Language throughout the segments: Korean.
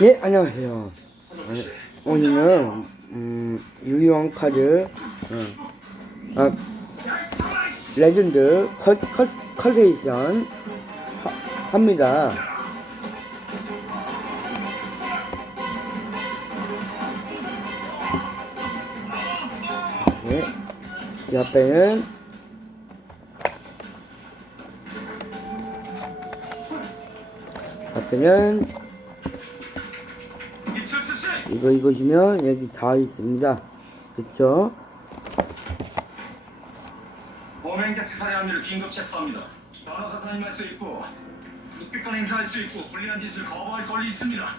예, 안녕하세요. 어, 오늘은 음, 유희왕 카드 어, 아, 레전드 하, 합니다. 네, 옆에는 옆에는 이거 이거시면 여기 다 있습니다. 그쵸? 범행자 수사의 혐의를 긴급 체포합니다. 변호사 선임할 수 있고 묵비권 행사할 수 있고 불리한 짓을 거부할 권리 있습니다.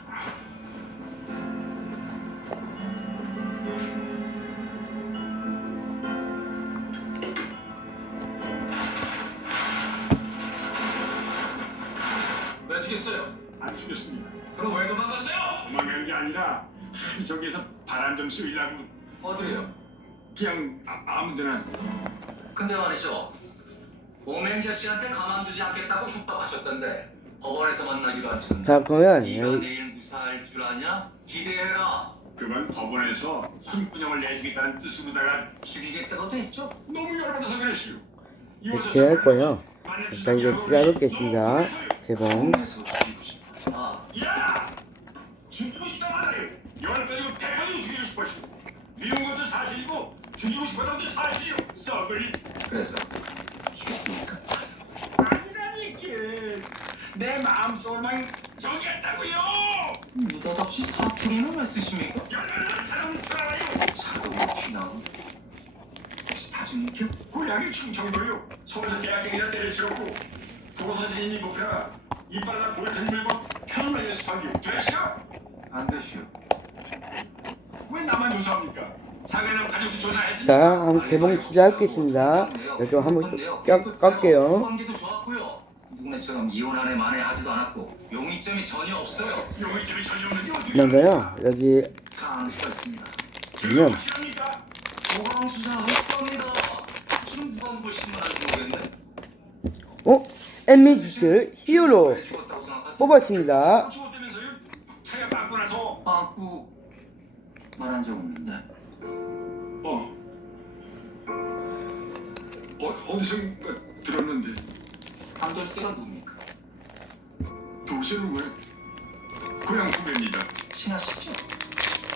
왜 죽였어요? 안 죽였습니다. 그럼 왜 도망갔어요? 도망간 게 아니라 하도 저기에서 바람 좀 쐬려고 어디래요? 그냥 아, 무데나 근데 말이죠. 범행자 씨한테 가만두지 않겠다고 협박하셨던데 법원에서 만나기로 하셨는데 자, 그러면 네가 여기, 내일 무사할 줄 아냐? 기대해라. 그건 법원에서 혼꾸녕을 내주겠다는 뜻으로다가 죽이겠다고도 했죠? 너무 열받아서 그랬슈. 이렇게 할 거예요. 일단 이제 시작하겠습니다. 개봉. 동네에서 죽이고 싶어. 아, 야! 죽이고 싶다 말이에 요. 여기까지 백번이 죽이고 싶었슈. 미운 것도 사실이고 죽이고 싶었던 것도 사실이요. 썩을 그래서 죽였습니까? 아니라니께 내 마음속만 정했다고요. 느닷없이 사투리는 왜 쓰십니까? 열렬한 사랑을 살아요. 튀나고 혹시 다중이겨? 고향이 충청도요. 서울에서 대학생이라 때려치웠고 도서진이 목표라 이빨에다 돌을 흔들고 현명 연습하기 되시오? 안 되시오. 왜 나만 조사합니까? 사과는 가족도 조사했습니다. 자, 한번 개봉 시작하겠습니다. 여기 한번 또 깎, 깎게요. 관계도 좋았고요. 누구네처럼 이혼한 애 만회하지도 않았고 용의점이 전혀 없어요. 용의점이 전혀 없는 게 어디? 그런가요? 여기 강한 수가 있습니다. 보면 확실합니까? 도감 수사 합법입니다. 지금 모르겠네. 어? 엠미지트 히어로 죽었다고 생각하세요? 뽑았습니다. 죽었다면서요? 차가 빵꾸 나서 빵꾸 말한 적 없는데. 어. 어 어디서 들었는데 한돌쇠가 뭡니까? 도시는 왜? 고향 후배입니다. 친하시죠?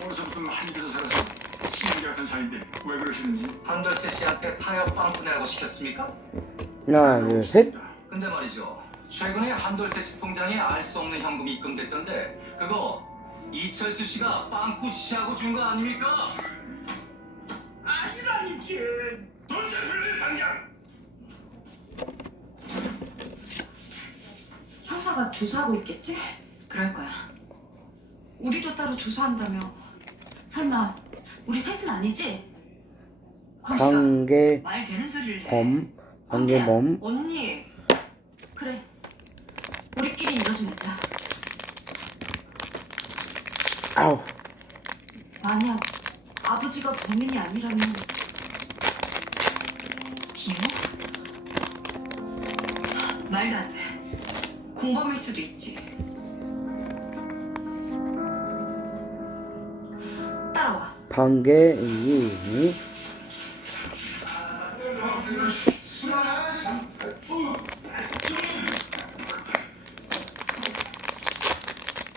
어려서부터 많이 들어 살아서 친구 같은 사이인데 왜 그러시는지 한돌쇠 씨한테 타협 빵꾸 내라고 시켰습니까? 하나, 둘, 셋. 근데 말이죠. 최근에 한돌쇠 씨 통장에 알 수 없는 현금이 입금됐던데 그거 이철수 씨가 빵꾸 지시하고 준 거 아닙니까? 아니라니께 돈세술을 당장 형사가 조사하고 있겠지? 그럴 거야. 우리도 따로 조사한다며. 설마 우리 셋은 아니지? 관계 말 되는 소리를 해. 범 광태야, 관계 범 언니. 그래. 우리끼리 이러 좀 맺자. 아우 만약 아버지가 범인이 아니라면 이유? 말도 안 돼. 공범일 수도 있지. 따라와. 관계인이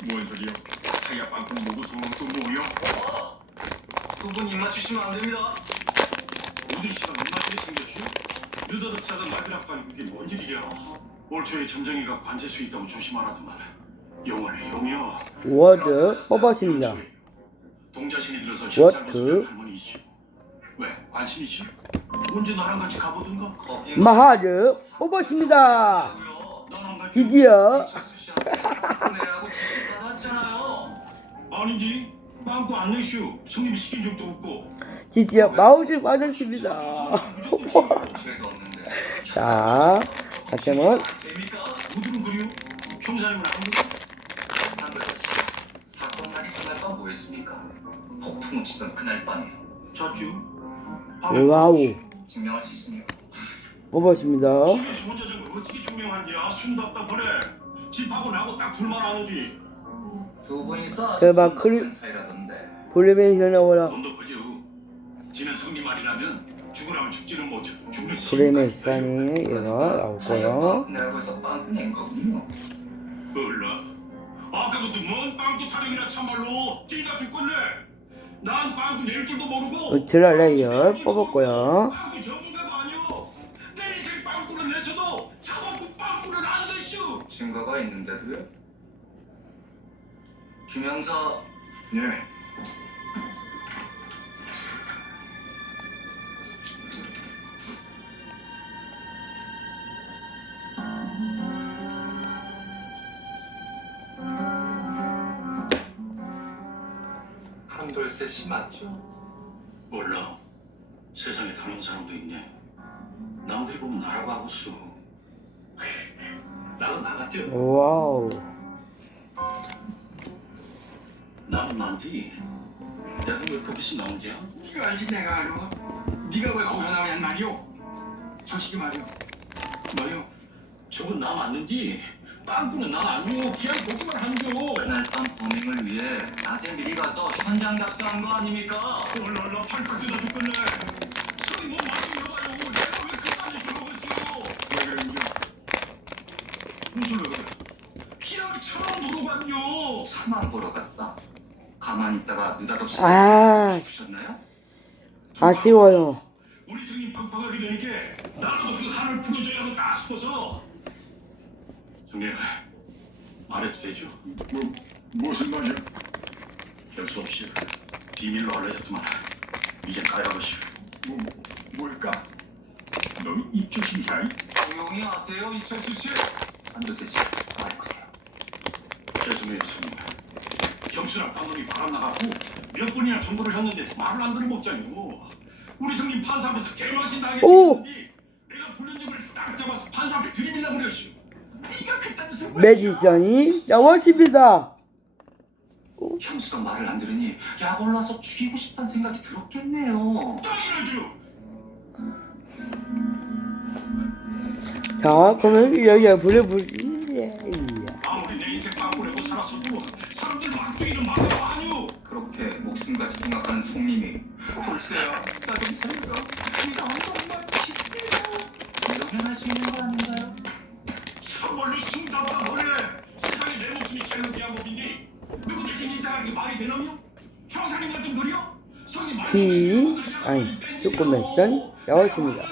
뭔 소리요? 차가 빵꾸 뭐고 돈은 또 뭐요? 어? 두분 입 맞추시면 안 됩니다. 어디 씨가 눈맞게 생겼지? 느닷없이 말그락하니 그게 뭔 일이야? 올 초에 점쟁이가 관제수 있다고 조심하라더만 영원의 영이여 워드 뽑았습니다. 동자신이 들어서 워드. 왜 관심이시? 언제 나랑 같이 가보든가? 마하드 뽑았습니다. 드디어. 아니지 빵꾸 안 내슈 성립 시킨 적도 없고 드디어 마우스 받았습니다. 자, 다시 한번 아무도 한돌쇠 씨. 사건 나기 전날 밤 뭐했습니까? 폭풍을 치던 그날 밤이요. 잤죠? 와우 증명할 수 있습니까? 뽑았습니다. 집에서 혼자 좀 어떻게? 숨도 없다 그래 집하고 나하고 딱 둘만 아는디 두 분이서 대박, 높은 사이라던데. 블루베이션 나오라. 돈도 커져. 지는 성님 말이라면 죽으라면 죽지는 못해. 죽는 브레메산이 이거 나오고요. 내가 벌써 빵꾸 낸 거군요. 몰라. 아까부터 뭔 빵꾸 타령이나 참말로 뛰다 죽겠네. 난 빵꾸 낼 줄도 모르고. 울트라 레이어 뽑았고요. 빵꾸 전문가도 아니오. 내 인생 빵꾸를 내서도 잡아고 빵꾸를 안 내슈. 증거가 있는데도요? 김영사 네. 맞죠? 몰라. 세상에 다른 사람도 있네. 남들이 보면 나라고 하고서. 나는 나 같아. 와우. 나는 난디. 내가 왜 거기서 나온 지야? 네가 알지 내가 알아. 네가 왜 거기서 나오냔 말이오. 솔직히 말이오. 너요. 저건 나 맞는디. 빵꾸는 나 아니오. 그냥 보기만 한겨. 그날 밤 범행을 위해 낮에 미리 가서 현장 답사한 거 아닙니까? 얼얼얼 팔팔 뜯어 죽겠네. 저기 뭐 많이 열어봐요. 내가 왜 그딴 짓을 먹었어? 왜 그랬냐? 무슨 왜 그래? 피아를 처럼 들어갔요. 차만 보러 갔다. 가만히 있다가 느닷없이 아. 주셨나요? 아쉬워요. 말해도 되죠? 뭐 무슨 말이야? 별수 없이 비밀로 알려졌더만 이제 가야겠시. 뭐 뭘까? 너 입조심이야. 조용히 하세요 이철수 씨. 한돌셋 씨 말해보세요. 죄송해요 승님. 형수랑 방금이 바람 나가고 몇 번이나 경고를 했는데 말을 안 들어먹자요. 우리 승님 판사 앞에서 개망신 오! 당했으니 내가 부른 입을 딱 잡아서 판사 앞에 들이밀라 그랬슈. 매지션이 나왔습니다. 형수가 말을 안 들으니 약 올라서 죽이고 싶다는 생각이 들었겠네요. 자, 그러면 여기가 불러보시. 아무리 내 인생 빵꾸내고 살았어도 사람들 막중이는 막아도 아니오. 그렇게 목숨같이 생각하는 송님이 볼세요 나좀 살려줘 이상한 것만 비슷해요 이러면 할수 있는 거 아닌가요? 숨잡아 버려. 세상에 내 목숨이 제일 귀한 법이니 누구 대신 인사하는 게 말이 되나며? 형사님 같은 키, 안 되는 아니, 조그매션 나왔습니다.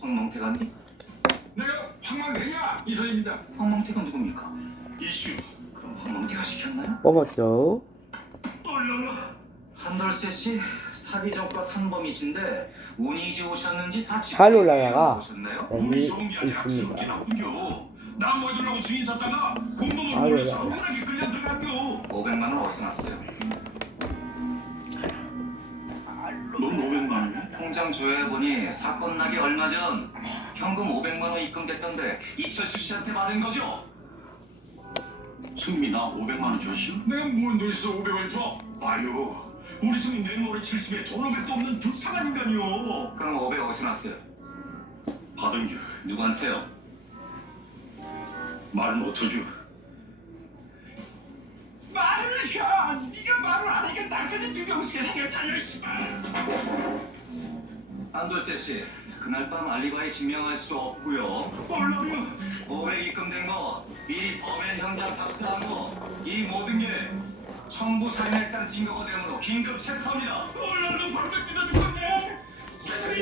황망태가니? 내가 황망대냐 이선입니다. 황망태가 누굽니까? 이슈. 그럼 황망태가 시켰나요? 뽑았죠. 얼라라. 한돌세 씨 사기 전과 상범이신데 운이 좋으셨는지 다 잘 올라가가. 오셨나요? 여기 우리 좋은 게 아니라 있습니다. 남 모여주려고 증인 섰다가 공범을 아유, 몰려서 아유. 억울하게 끌려 들어갔겨. 500만 원 어디서 났어요? 넌 500만 원이야? 통장 조회해보니 사건 나기 얼마 전 현금 500만 원 입금됐던데 이철수 씨한테 받은 거죠? 승민이 나 500만 원 줬슈? 내가 뭔 돈에서 500을 줘? 아유, 우리 승민 내모를 칠수에 돈 500도 없는 불쌍한 인간이요. 그럼 500 어디서 났어요? 받은 겨. 누구한테요? 말 못해줘. 말을 해. 네가 말을 안 하니까 나까지 누경시게 생겼잖아. 씨발. 안돌세 씨 그날 밤 알리바이 증명할 수 없고요 얼라며. 500 입금된 거 미리 범행 현장 답사한 거 이 모든 게 청부 살인했다는 증거가 되므로 긴급 체포합니다 얼라라 벌떡 뛰다 죽겠네. 세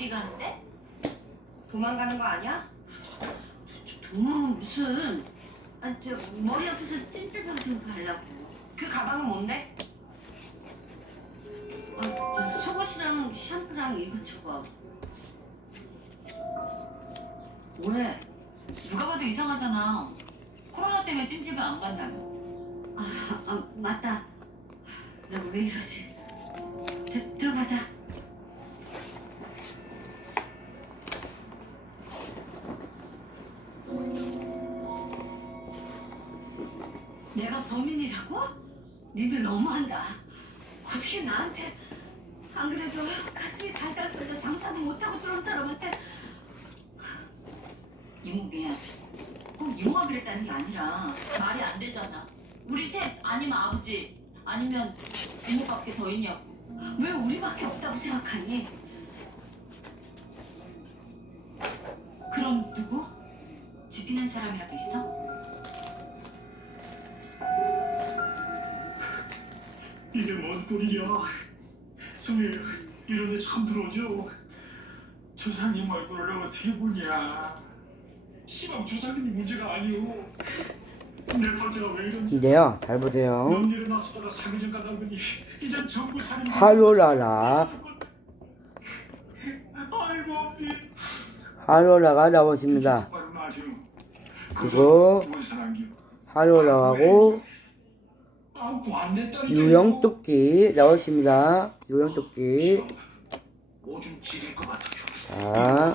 어디 가는데? 도망가는 거 아니야? 도망은 무슨? 아, 저 머리 옆에서 찜질방 좀 가려고. 그 가방은 뭔데? 아, 저 속옷이랑 샴푸랑 이것저것. 왜? 누가 봐도 이상하잖아. 코로나 때문에 찜질방 안 간다며. 아, 아 맞다. 나 왜 이러지? 들, 들어가자. 니들 너무한다. 어떻게 나한테 안 그래도 가슴이 달달 떨려 장사도 못하고 들어온 사람한테 이모 미안. 꼭 이모가 그랬다는 게 아니라 말이 안 되잖아. 우리 셋 아니면 아버지 아니면 이모밖에 더 있냐고. 왜 우리밖에 없다고 생각하니? 뭔 꼴이냐? 성희 이런 데 처음 들어오죠? 조상님 얼굴을 어떻게 보냐? 시방 조상님이 문제가 아니오. 내 발자가 왜 이런지. 근데요, 잘 보세요. 연일을 나서다가 사기전 가다 보니 이젠 전부 살인. 하로라라, 아이고 어피. 하로라가 나오십니다. 똑바로 말이오. 그리고 뭔 사람이오? 하로라하고. 지릴 것 같아요.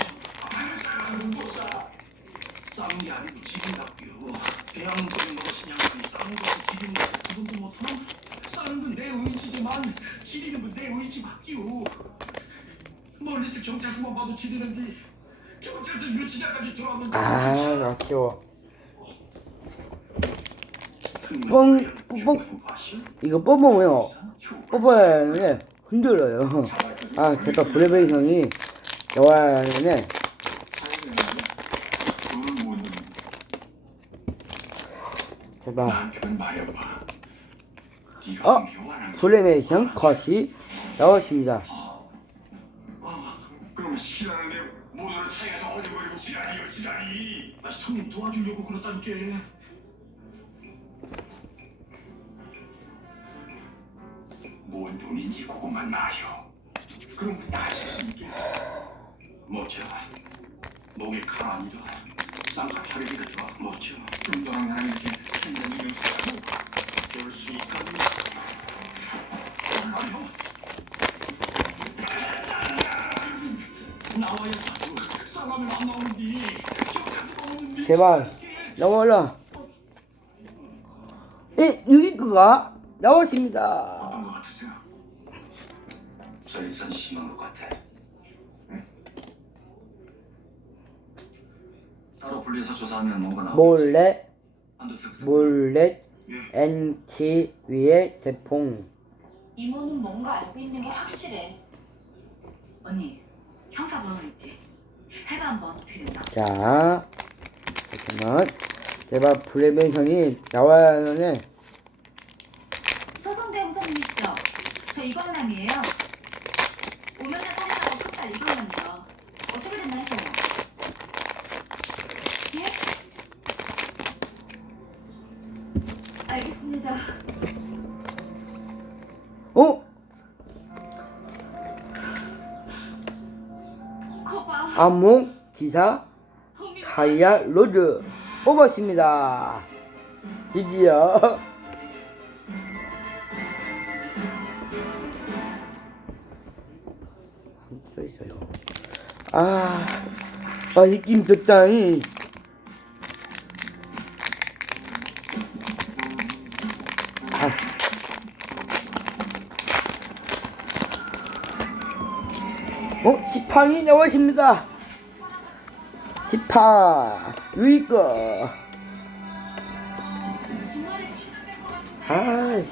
자, 아, 아쉬워. 뻥, 뻥, 이거 뽑으면요. 뽑아야 하는데 흔들어요. 아, 제가 브레베이션이 나와야 하는데? 제발. 어? 브레베이션 컷이 나오십니다. 아, 그럼 그랬다니까. 뭔 돈인지 그것만 말이오. 그럼 나할수 있게. 멋져. 목에 칼 아니다. 차리기가 좋아. 멋져. 나랑 이렇게 생명이 명수하고 볼수 있다니. 오는데 제발, 나와라. 예, 유리크가 나오십니다. 따로 분리해서 조사하면 뭔가 나오겠지. 몰래, 한도세 몰래, 예. NT 위에 대풍. 이모는 뭔가 알고 있는 게 확실해. 언니, 형사 번호 있지? 해봐 한번 어떻게 된다. 자, 잠깐만. 제발 브레베이션이 나와야 하는데, 서성대 형사님이시죠? 저 이광남이에요. 오면에 살인하고 큰딸 이광남이요. 어떻게 된다 해서요? 예? 알겠습니다. 어? 암몽 기사 카이아 로드 뽑았습니다. 드디어 또 있어요. 아, 아 느낌. 잉. 지팡이 나오십니다. 지팡 유이거. 주말에 시작될 것 같은데. 아,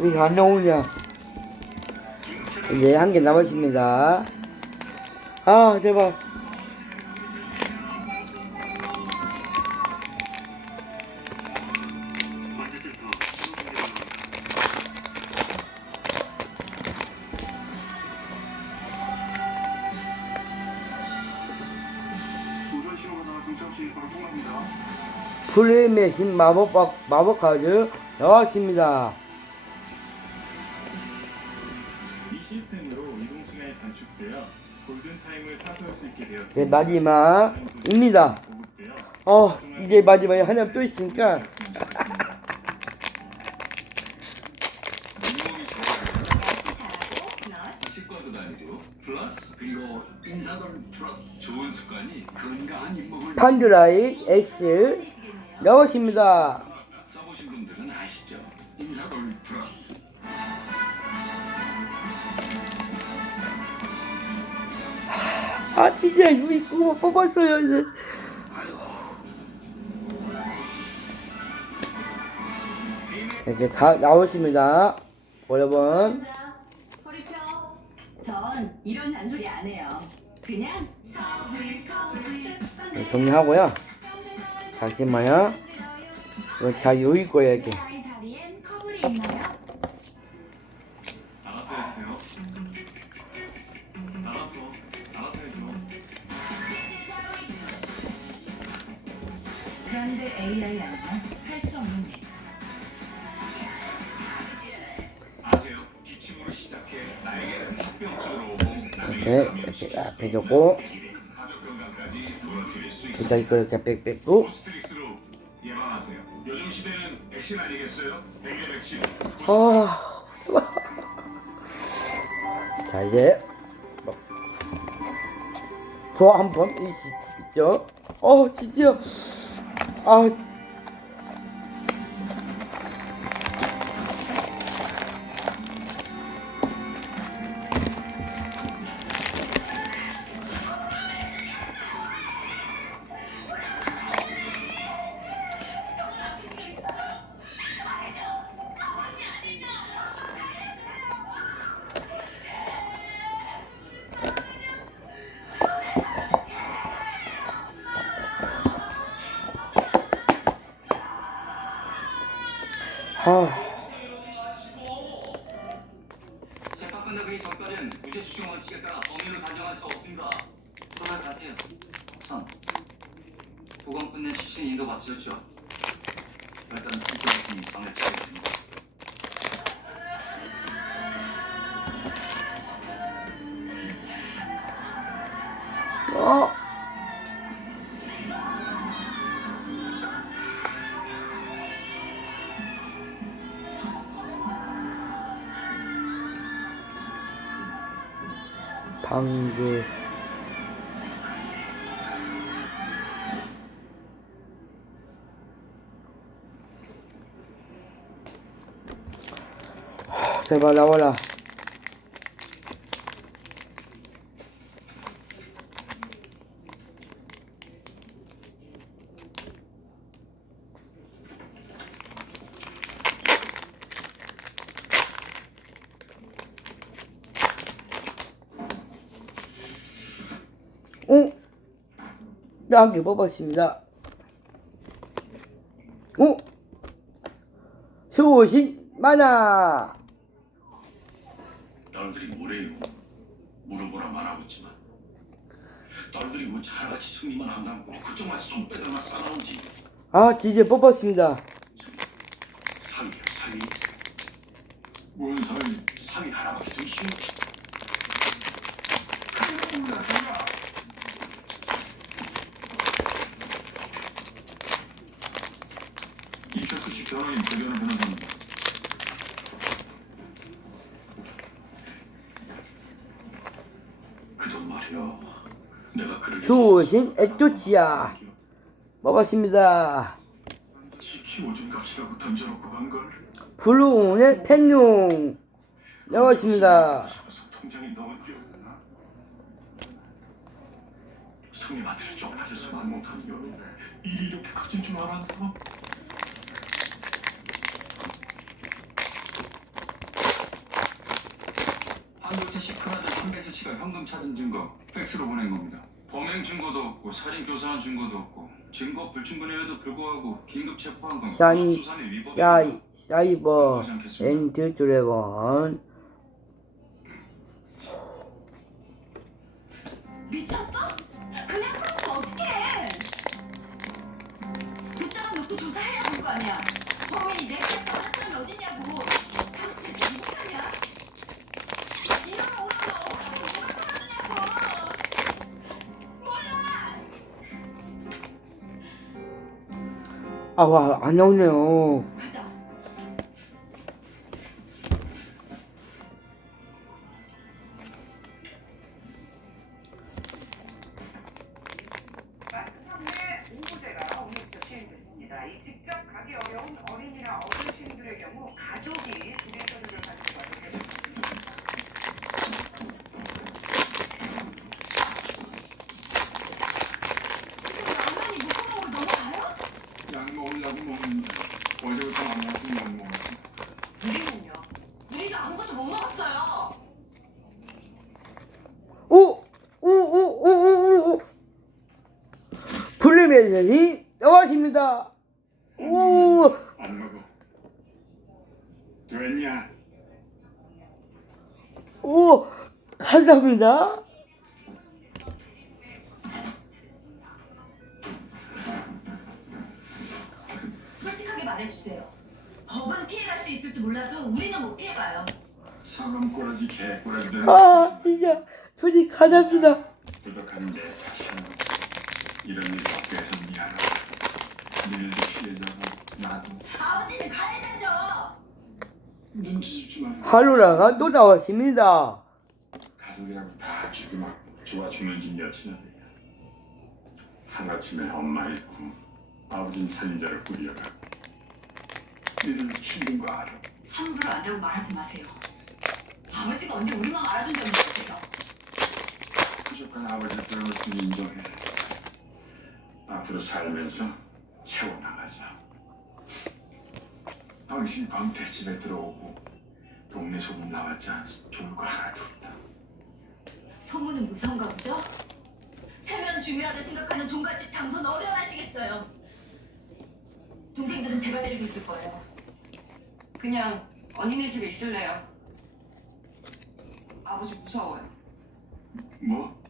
왜안 나오냐? 이제 한 개 남았습니다. 아, 제발. 플레임의 신 마법, 마법 카드 나왔습니다. 이 시스템으로 이동 시간이 단축되어 골든 타임을 사수할 수 있게 되었습니다. 네, 마지막입니다. 어, 이제 마지막에 하나 또 있으니까. 판드라이 S 넣었습니다. 써보신 분들은 아시죠? 인사돈 플러스 아 진짜 이거 뽑았어요 이제. 아이고. 이렇게 다 나오십니다. 여러분. 전 이런 잔소리 안 해요. 그냥 네, 정리하고요. 잠시만요. 이거 다 여기 거예요 이렇게. 일단 이거 이렇게 빽 뺐고 포스트릭스로 예방하세요 요즘 시대는 백신 아니겠어요? 백내 백신 아. 자 이제 더 한 번 있죠. 어아 아. 전까지는 무죄 추정 원칙에 따라 범인을 단정할 수 없습니다. 돌아가세요. 참. 부검 끝낸 시신 인도 받으셨죠? 일단 국회의원님 방을 치겠습니다. 제발 나와라 오! 나한개 뽑았습니다. 오! 수신 만화! 딸들이 뭐래요? 물어보라 말하고 있지만 뭐 그쪽만 쏙빼들만 싸나온지 아, 진짜 뽑았습니다. 사위야 사위 뭔 사위 사위 하나밖에 더 쉬워 이셔츠 변호인 배변을 변호사입니다 그돈 말이야 값이라고 던져놓고 간걸? 블루온의 펜룡. 나왔습니다. 통장이 너무 뛰었구나? 성님 아들을 쪽팔려서 말 못하는 여 일이 이렇게 커진 줄 알았나? 한도채 씨 큰아들 한배수 씨가 현금 찾은 증거 팩스로 보낸 겁니다. 범행 증거도 없고 살인 교사한 증거도 없고 증거 불충분임에도 불구하고 긴급 체포한 건 위법입니다. 사이, 사이버 엔드 드래곤 미쳤어? 그냥 풀어서 어떡해? 붙잡아 놓고 조사해야 하는 거 아니야? 범인이 내 아, 와, 안 나오네요. 가자. 버전이 나왔습니다. 오, 안 먹어. 됐냐? 오, 감사합니다. 솔직하게 말해주세요. 법은 피해갈 수 있을지 몰라도 우리는 못 피해가요. 사람 꼬라지 개 꼬라지들 아, 진짜 솔직히 감사합니다. 부족한 내 자신은 이런 일 해서 아버지는 가해자죠. 눈치. 하루라가 또 나왔습니다. 가족이라고 다 죽이면 좋아 죽는 집 여친아 돼요. 하루아침에 엄마 잃고 아버지는 살인자를 꾸려가고 니들 힘든 거 알아. 함부로 안 되고 말하지 마세요. 아버지가 언제 우리만 알아준 적이 있어요. 부족한 아버지 잘못을 인정해. 앞으로 살면서 채워나가자. 당신 광태 집에 들어오고 동네 소문 나왔지 않- 좋을 거 하나도 없다. 소문은 무서운가 보죠? 세면 중요하게 생각하는 종갓집 장소는 어려워하시겠어요. 동생들은 제가 데리고 있을 거예요. 그냥 언니네 집에 있을래요. 아버지 무서워요. 뭐?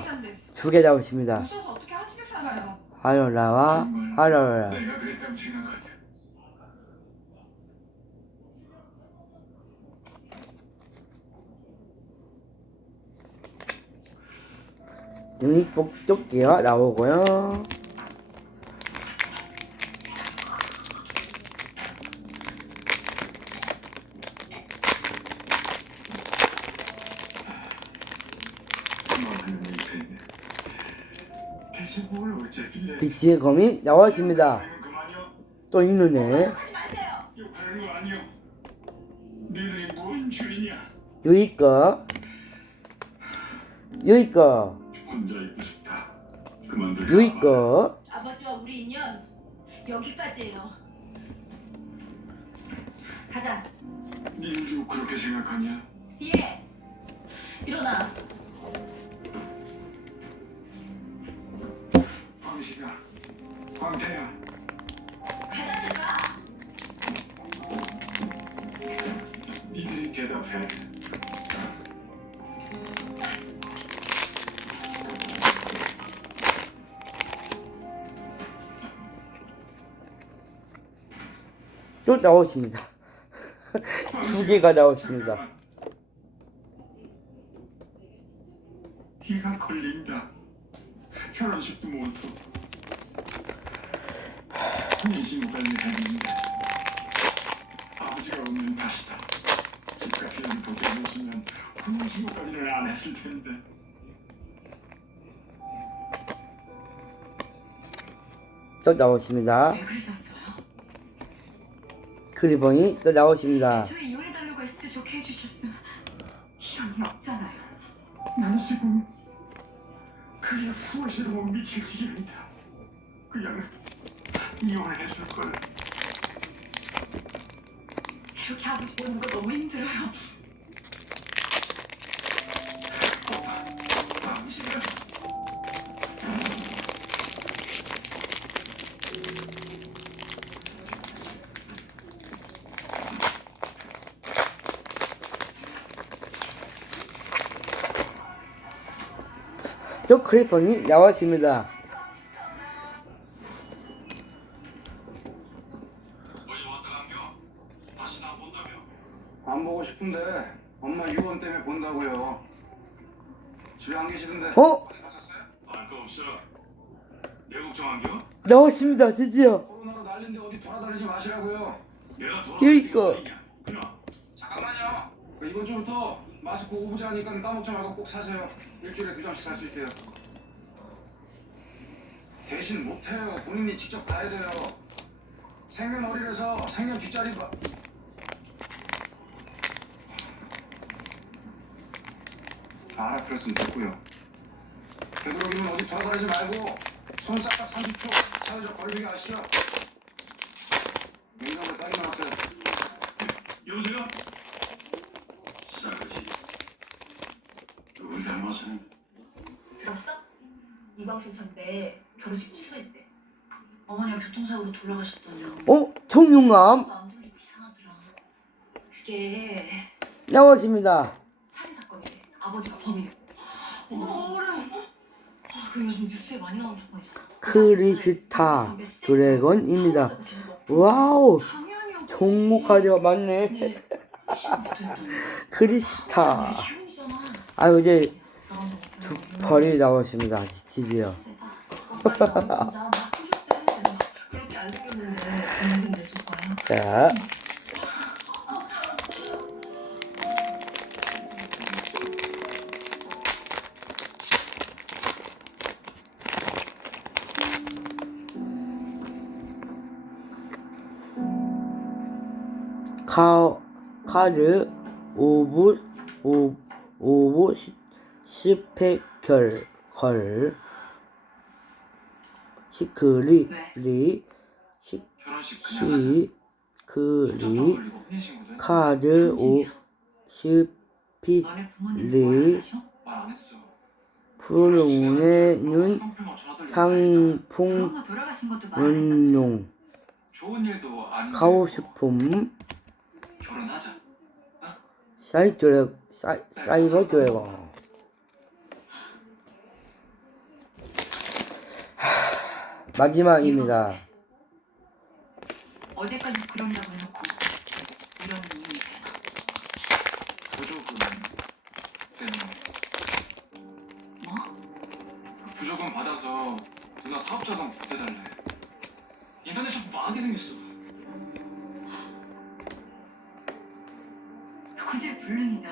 진짜인데 두개 나오십니다. 무서워서 어떻게 한 집에 살아요? 그랬다고 생각하냐? 유니폭 토끼가 나오고요. 그만하는 일이 됐네. 비치의 검이 나왔습니다. 그만이야? 또 있는데 뭔 죄냐? 여기 거 여기. 여기 아버지와 우리 인연 여기까지예요. 가자. 니들도 그렇게 생각하냐? 또 나오십니다. 두 개가 나오십니다. 네가 걸린다. 결혼식도 못하고. 임신까지 했는데 아버지가 없는 탓이다. 집값이라도 더 대줬으면 혼인신고까지는 안 했을 텐데. 또 나오십니다. 왜 그러셨어 요? 크리번이 또 나오십니다. 저희 이혼해달라고 했을 때 좋게 해주셨으면 이런 일 없잖아요. 난 지금 그게 후회스러워 미칠 지경이다. 그냥 이혼해 줄 걸. 이렇게 아버지 보는 거 너무 힘들어요. 또 크리번이 나왔습니다. 안 보고 싶은데 엄마 유언 때문에 본다고요. 집에 안 계시던데. 어? 없어. 내 걱정한겨? 나왔습니다. 드디어 코로나로 난린데 어디 돌아다니지 마시라고요. 내가 여기 돌아가는 거. 게 어디냐? 그럼 잠깐만요. 그 이번 주부터 하니까 까먹지 말고 꼭 사세요. 일주일에 두 장씩 살 수 있대요. 대신 못해요. 본인이 직접 봐야 돼요. 생년월일에서 생년 뒷자리 봐. 알아들었으면 됐고요. 되도록이면 어디 돌아다니지 말고 손싹딱 30초 사회적 거리두기 아시죠? 냉장고에 딸이 나왔어요. 여보세요? 결혼식 취소했대. 어머니가 교통사고로 돌아가셨더니 어? 돌리고 이상하더라. 그게 나왔습니다. 살인 사건이래. 아버지가 범인이래. 어머 어려워. 아, 그 요즘 뉴스에 많이 나오는 사건이잖아. 크리스타 드래곤입니다. 와우 당연히 없지. 종목하지가 많네. 네. 크리스타. 아 이제 나온. 벌이 나왔습니다. 드디어. 자. 카, 카드 오브 오, 오브 시, 스페셜 걸 시크리 리. 시. 시크리. 카드 오 스피 너네 부모님 리. 뭘 하셔? 말안 했어. 프로는 상품만 전화들고 상품. 운용. 아닌데 가오스품. 결혼하자. 사이 드래 사이, 사이버 드래곤 마지막입니다. 어제까지 그런다고 해놓고 이런 이유 있잖아. 부족은 때문에 뭐? 부족은 받아서 누나 사업자금 보태달래. 인터넷 쇼핑 망하게 생겼어. 구제 불능이다.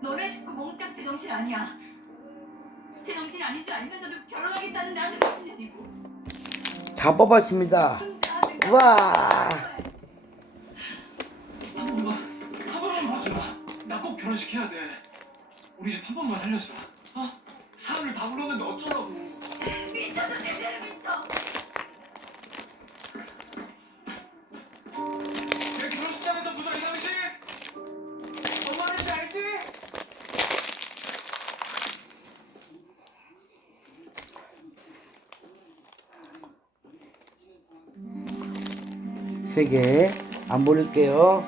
너네 식구 몽땅 제정신 아니야. 제정신 아닌 줄 알면서도 결혼하겠다는 나는 무슨 년이고 다 뽑았습니다. 혼자 와. 한 번만, 한 번만 봐줘. 나꼭 결혼식 해야 돼. 우리 집 한 번만 살려줘. 어? 사람을 다 불렀는데 어쩌라고. 미쳐서 제대로 미쳐. 세개안 보낼게요.